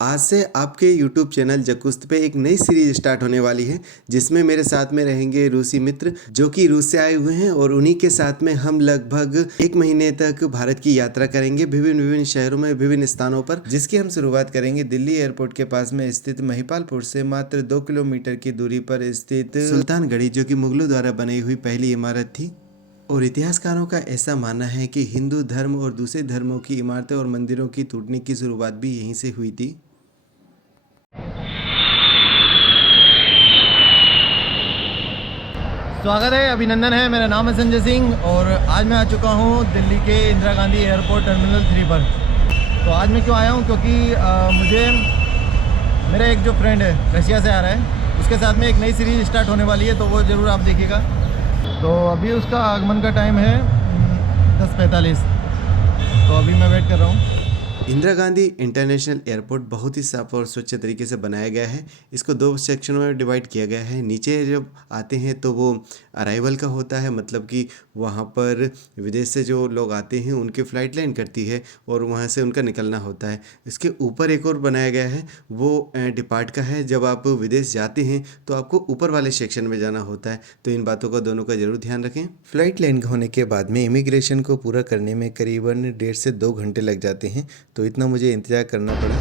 आज से आपके YouTube चैनल जकुस्त पे एक नई सीरीज स्टार्ट होने वाली है जिसमें मेरे साथ में रहेंगे रूसी मित्र जो कि रूस से आए हुए हैं और उन्हीं के साथ में हम लगभग एक महीने तक भारत की यात्रा करेंगे विभिन्न विभिन्न शहरों में विभिन्न स्थानों पर, जिसकी हम शुरुआत करेंगे दिल्ली एयरपोर्ट के पास में स्थित महिपालपुर से मात्र 2 किलोमीटर की दूरी पर स्थित सुल्तानगढ़ी, जो कि मुगलों द्वारा बनाई हुई पहली इमारत थी। और इतिहासकारों का ऐसा मानना है कि हिंदू धर्म और दूसरे धर्मों की इमारतें और मंदिरों की टूटने की शुरुआत भी यहीं से हुई थी। स्वागत है, अभिनंदन है। मेरा नाम है संजय सिंह और आज मैं आ चुका हूँ दिल्ली के इंदिरा गांधी एयरपोर्ट टर्मिनल 3 पर। तो आज मैं क्यों आया हूँ, क्योंकि मुझे मेरा एक जो फ्रेंड है रशिया से आ रहा है, उसके साथ में एक नई सीरीज़ स्टार्ट होने वाली है, तो वो ज़रूर आप देखिएगा। तो अभी उसका आगमन का टाइम है 10:45, तो अभी मैं वेट कर रहा हूँ। इंदिरा गांधी इंटरनेशनल एयरपोर्ट बहुत ही साफ और स्वच्छ तरीके से बनाया गया है। इसको 2 सेक्शनों में डिवाइड किया गया है। नीचे जब आते हैं तो वो अराइवल का होता है, मतलब कि वहाँ पर विदेश से जो लोग आते हैं उनकी फ़्लाइट लैंड करती है और वहाँ से उनका निकलना होता है। इसके ऊपर एक और बनाया गया है, वो डिपार्ट का है। जब आप विदेश जाते हैं तो आपको ऊपर वाले सेक्शन में जाना होता है। तो इन बातों का दोनों का ज़रूर ध्यान रखें। फ़्लाइट लैंड होने के बाद में इमिग्रेशन को पूरा करने में करीबन 1.5 से 2 घंटे लग जाते हैं, तो इतना मुझे इंतज़ार करना पड़ा।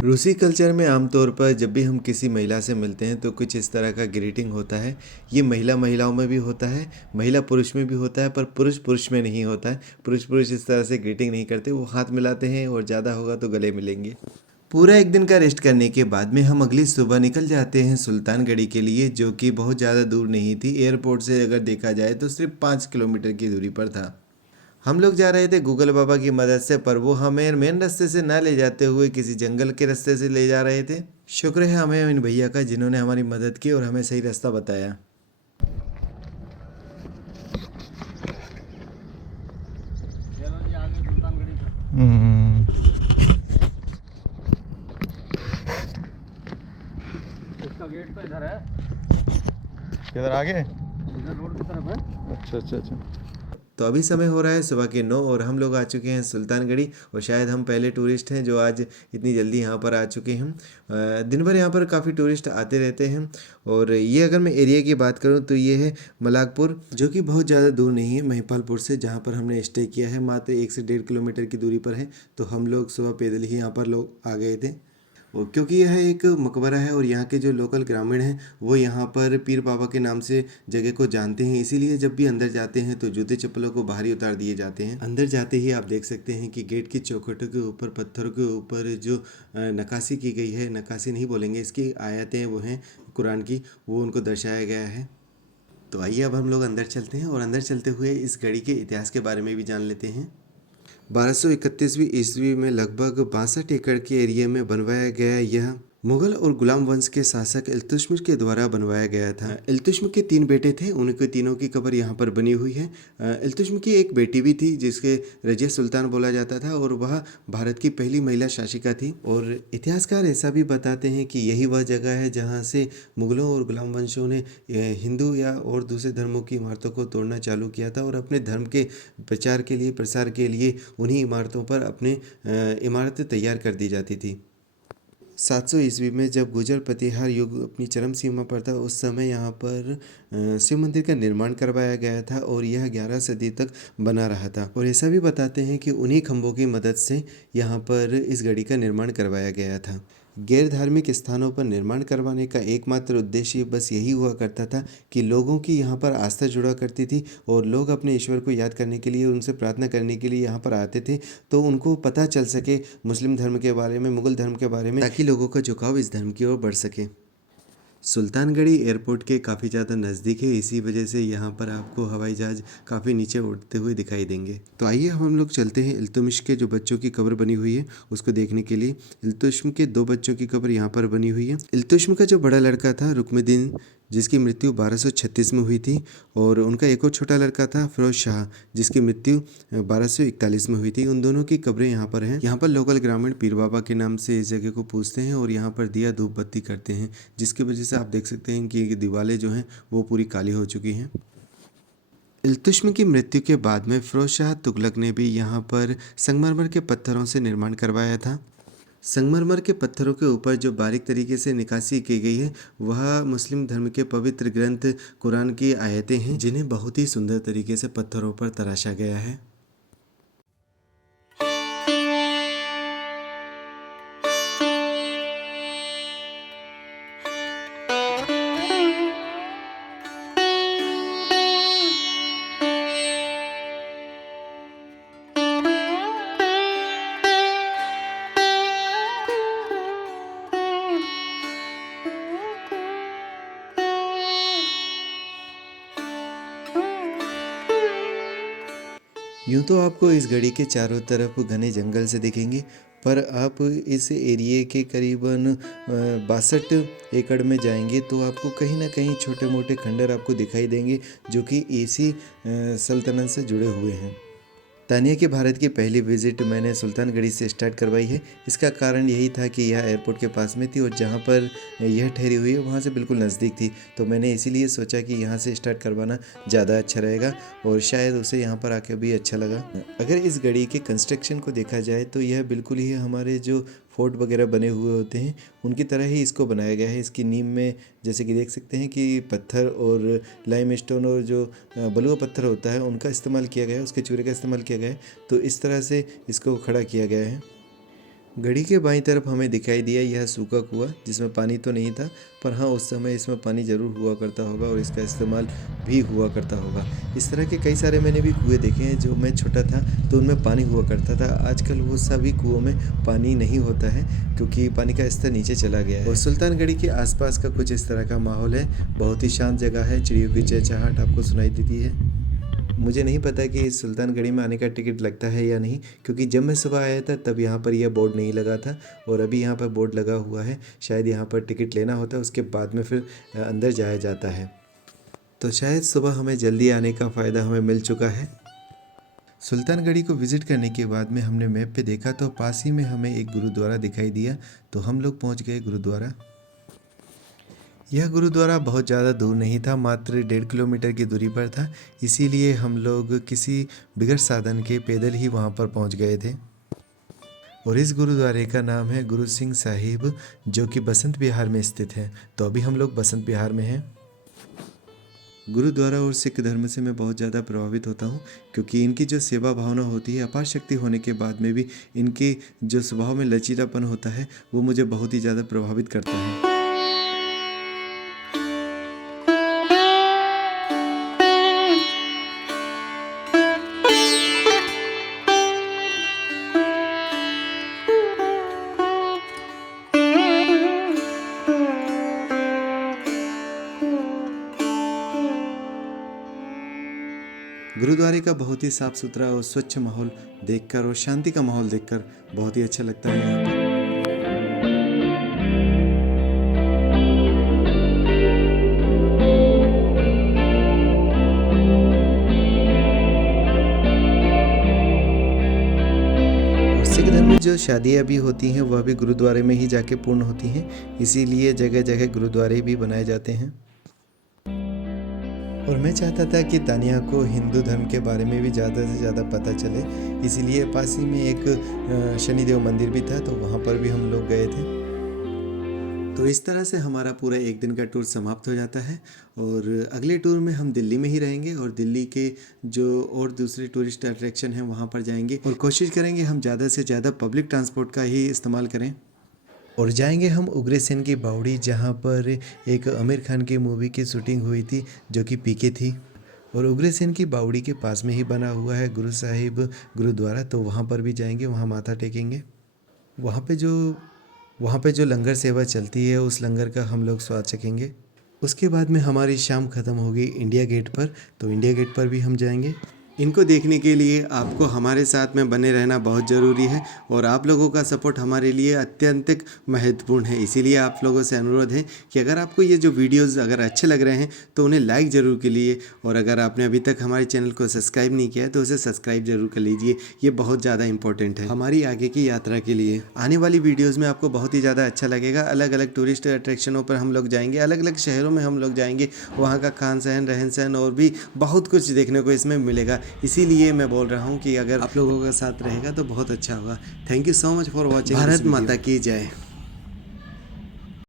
रूसी कल्चर में आमतौर पर जब भी हम किसी महिला से मिलते हैं तो कुछ इस तरह का ग्रीटिंग होता है। ये महिलाओं में भी होता है, महिला पुरुष में भी होता है, पर पुरुष पुरुष में नहीं होता है। पुरुष इस तरह से ग्रीटिंग नहीं करते, वो हाथ मिलाते हैं और ज़्यादा होगा तो गले मिलेंगे। पूरा एक दिन का रेस्ट करने के बाद में हम अगली सुबह निकल जाते हैं सुल्तानगढ़ी के लिए, जो कि बहुत ज़्यादा दूर नहीं थी। एयरपोर्ट से अगर देखा जाए तो सिर्फ 5 किलोमीटर की दूरी पर था। हम लोग जा रहे थे गूगल बाबा की मदद से, पर वो हमें मेन रास्ते से ना ले जाते हुए किसी जंगल के रास्ते से ले जा रहे थे। शुक्र है हमें इन भैया का जिन्होंने हमारी मदद की और हमें सही रास्ता बताया। इसका गेट तो इधर है, किधर आगे? इधर रोड की तरफ है। अच्छा। तो अभी समय हो रहा है सुबह के 9 और हम लोग आ चुके हैं सुल्तानगढ़ी, और शायद हम पहले टूरिस्ट हैं जो आज इतनी जल्दी यहाँ पर आ चुके हैं। दिन भर यहाँ पर काफ़ी टूरिस्ट आते रहते हैं। और ये अगर मैं एरिया की बात करूँ तो ये है मलाकपुर, जो कि बहुत ज़्यादा दूर नहीं है महिपालपुर से, जहाँ पर हमने स्टे किया है। मात्र 1 से 1.5 किलोमीटर की दूरी पर है। तो हम लोग सुबह पैदल ही यहाँ पर लोग आ गए थे। और क्योंकि यह एक मकबरा है और यहाँ के जो लोकल ग्रामीण हैं वो यहाँ पर पीर बाबा के नाम से जगह को जानते हैं, इसीलिए जब भी अंदर जाते हैं तो जूते चप्पलों को बाहर ही उतार दिए जाते हैं। अंदर जाते ही आप देख सकते हैं कि गेट की चौखटों के ऊपर पत्थरों के ऊपर जो नक्काशी की गई है, नक्काशी नहीं बोलेंगे, इसकी आयतें वो हैं कुरान की, वो उनको दर्शाया गया है। तो आइए अब हम लोग अंदर चलते हैं और अंदर चलते हुए इस घड़ी के इतिहास के बारे में भी जान लेते हैं। 1231वीं ईस्वी में लगभग 62 एकड़ के एरिया में बनवाया गया यह मुगल और गुलाम वंश के शासक इल्तुतमिश के द्वारा बनवाया गया था। इल्तुतमिश के 3 बेटे थे, उनके तीनों की कब्र यहाँ पर बनी हुई है। इल्तुतमिश की एक बेटी भी थी जिसके रजिया सुल्तान बोला जाता था और वह भारत की पहली महिला शासिका थी। और इतिहासकार ऐसा भी बताते हैं कि यही वह जगह है जहाँ से मुगलों और गुलाम वंशों ने हिंदू या और दूसरे धर्मों की इमारतों को तोड़ना चालू किया था और अपने धर्म के प्रचार के लिए, प्रसार के लिए उन्हीं इमारतों पर अपने इमारतें तैयार कर दी जाती थी। 700 ईस्वी में जब गुर्जर प्रतिहार युग अपनी चरम सीमा पर था, उस समय यहाँ पर शिव मंदिर का निर्माण करवाया गया था और यह 11 सदी तक बना रहा था। और ऐसा भी बताते हैं कि उन्हीं खंभों की मदद से यहाँ पर इस घड़ी का निर्माण करवाया गया था। गैर धार्मिक स्थानों पर निर्माण करवाने का एकमात्र उद्देश्य बस यही हुआ करता था कि लोगों की यहाँ पर आस्था जुड़ा करती थी और लोग अपने ईश्वर को याद करने के लिए, उनसे प्रार्थना करने के लिए यहाँ पर आते थे, तो उनको पता चल सके मुस्लिम धर्म के बारे में, मुगल धर्म के बारे में, ताकि लोगों का झुकाव इस धर्म की ओर बढ़ सके। सुल्तानगढ़ी एयरपोर्ट के काफ़ी ज़्यादा नज़दीक है, इसी वजह से यहाँ पर आपको हवाई जहाज़ काफ़ी नीचे उड़ते हुए दिखाई देंगे। तो आइए हम लोग चलते हैं इल्तुतमिश के जो बच्चों की कब्र बनी हुई है उसको देखने के लिए। इल्तुतमिश के 2 बच्चों की कब्र यहाँ पर बनी हुई है। इल्तुतमिश का जो बड़ा लड़का था रुकनुद्दीन, जिसकी मृत्यु 1236 में हुई थी, और उनका एक और छोटा लड़का था फिरोज शाह, जिसकी मृत्यु 1241 में हुई थी। उन दोनों की कब्रें यहाँ पर हैं। यहाँ पर लोकल ग्रामीण पीर बाबा के नाम से इस जगह को पूजते हैं और यहाँ पर दिया धूप बत्ती करते हैं, जिसकी वजह से आप देख सकते हैं कि दीवारें जो हैं वो पूरी काली हो चुकी हैं। इल्तुतमिश की मृत्यु के बाद में फिरोज शाह तुगलक ने भी यहाँ पर संगमरमर के पत्थरों से निर्माण करवाया था। संगमरमर के पत्थरों के ऊपर जो बारीक तरीके से निकासी की गई है वह मुस्लिम धर्म के पवित्र ग्रंथ कुरान की आयतें हैं, जिन्हें बहुत ही सुंदर तरीके से पत्थरों पर तराशा गया है। यूँ तो आपको इस गढ़ी के चारों तरफ घने जंगल से दिखेंगे, पर आप इस एरिए के करीबन 62 एकड़ में जाएंगे तो आपको कहीं ना कहीं छोटे मोटे खंडर आपको दिखाई देंगे जो कि इसी सल्तनत से जुड़े हुए हैं। तानिया की भारत की पहली विज़िट मैंने सुल्तानगढ़ी से स्टार्ट करवाई है। इसका कारण यही था कि यह एयरपोर्ट के पास में थी और जहाँ पर यह ठहरी हुई है वहाँ से बिल्कुल नज़दीक थी, तो मैंने इसीलिए सोचा कि यहाँ से स्टार्ट करवाना ज़्यादा अच्छा रहेगा और शायद उसे यहाँ पर आके भी अच्छा लगा। अगर इस गढ़ी के कंस्ट्रक्शन को देखा जाए तो यह बिल्कुल ही हमारे जो फोर्ट वगैरह बने हुए होते हैं उनकी तरह ही इसको बनाया गया है। इसकी नींव में जैसे कि देख सकते हैं कि पत्थर और लाइम स्टोन और जो बलुआ पत्थर होता है उनका इस्तेमाल किया गया है, उसके चूरे का इस्तेमाल किया गया है, तो इस तरह से इसको खड़ा किया गया है। गढ़ी के बाईं तरफ हमें दिखाई दिया यह सूखा कुआं, जिसमें पानी तो नहीं था, पर हाँ उस समय इसमें पानी ज़रूर हुआ करता होगा और इसका इस्तेमाल भी हुआ करता होगा। इस तरह के कई सारे मैंने भी कुएं देखे हैं जो मैं छोटा था तो उनमें पानी हुआ करता था। आजकल वो सभी कुओं में पानी नहीं होता है क्योंकि पानी का स्तर नीचे चला गया है। और सुल्तानगढ़ी के आसपास का कुछ इस तरह का माहौल है, बहुत ही शांत जगह है, चिड़ियों की चहचहाहट आपको सुनाई देती है। मुझे नहीं पता कि इस सुल्तानगढ़ी में आने का टिकट लगता है या नहीं, क्योंकि जब मैं सुबह आया था तब यहाँ पर यह बोर्ड नहीं लगा था और अभी यहाँ पर बोर्ड लगा हुआ है। शायद यहाँ पर टिकट लेना होता है, उसके बाद में फिर अंदर जाया जाता है। तो शायद सुबह हमें जल्दी आने का फ़ायदा हमें मिल चुका है। सुल्तानगढ़ी को विज़िट करने के बाद में हमने मैप पे देखा तो पास ही में हमें एक गुरुद्वारा दिखाई दिया, तो हम लोग पहुँच गए गुरुद्वारा। यह गुरुद्वारा बहुत ज़्यादा दूर नहीं था, मात्र 1.5 किलोमीटर की दूरी पर था, इसीलिए हम लोग किसी बिगड़ साधन के पैदल ही वहाँ पर पहुँच गए थे। और इस गुरुद्वारे का नाम है गुरु सिंह साहिब, जो कि बसंत विहार में स्थित है। तो अभी हम लोग बसंत विहार में हैं। गुरुद्वारा और सिख धर्म से मैं बहुत ज़्यादा प्रभावित होता हूँ, क्योंकि इनकी जो सेवा भावना होती है, अपार शक्ति होने के बाद में भी इनके जो स्वभाव में लचीलापन होता है वो मुझे बहुत ही ज़्यादा प्रभावित करता है। गुरुद्वारे का बहुत ही साफ़ सुथरा और स्वच्छ माहौल देखकर और शांति का माहौल देखकर बहुत ही अच्छा लगता है यहाँ पर। और सिख धर्म में जो शादियाँ भी होती हैं वह भी गुरुद्वारे में ही जाके पूर्ण होती हैं, इसीलिए जगह जगह गुरुद्वारे भी बनाए जाते हैं। और मैं चाहता था कि तानिया को हिंदू धर्म के बारे में भी ज़्यादा से ज़्यादा पता चले, इसीलिए पास ही में एक शनिदेव मंदिर भी था, तो वहाँ पर भी हम लोग गए थे। तो इस तरह से हमारा पूरा एक दिन का टूर समाप्त हो जाता है और अगले टूर में हम दिल्ली में ही रहेंगे और दिल्ली के जो और दूसरे टूरिस्ट अट्रैक्शन हैं वहाँ पर जाएंगे और कोशिश करेंगे हम ज़्यादा से ज़्यादा पब्लिक ट्रांसपोर्ट का ही इस्तेमाल करें। और जाएंगे हम उग्रसेन की बावड़ी, जहाँ पर एक आमिर खान की मूवी की शूटिंग हुई थी जो कि पीके थी। और उग्रसेन की बावड़ी के पास में ही बना हुआ है गुरु साहिब गुरुद्वारा, तो वहाँ पर भी जाएंगे, वहाँ माथा टेकेंगे। वहाँ पे जो लंगर सेवा चलती है उस लंगर का हम लोग स्वाद चखेंगे। उसके बाद में हमारी शाम ख़त्म होगी इंडिया गेट पर, तो इंडिया गेट पर भी हम जाएंगे। इनको देखने के लिए आपको हमारे साथ में बने रहना बहुत ज़रूरी है और आप लोगों का सपोर्ट हमारे लिए अत्यंत महत्वपूर्ण है। इसीलिए आप लोगों से अनुरोध है कि अगर आपको ये जो वीडियोज़ अगर अच्छे लग रहे हैं तो उन्हें लाइक ज़रूर कीजिए, और अगर आपने अभी तक हमारे चैनल को सब्सक्राइब नहीं किया है तो उसे सब्सक्राइब ज़रूर कर लीजिए। ये बहुत ज़्यादा इंपॉर्टेंट है हमारी आगे की यात्रा के लिए। आने वाली वीडियोज़ में आपको बहुत ही ज़्यादा अच्छा लगेगा। अलग अलग टूरिस्ट अट्रैक्शनों पर हम लोग जाएंगे, अलग अलग शहरों में हम लोग जाएंगे, वहाँ का खान सहन, रहन सहन और भी बहुत कुछ देखने को इसमें मिलेगा। इसीलिए मैं बोल रहा हूँ कि अगर आप लोगों का साथ रहेगा तो बहुत अच्छा होगा। Thank you so much for watching. Bharat माता की जय।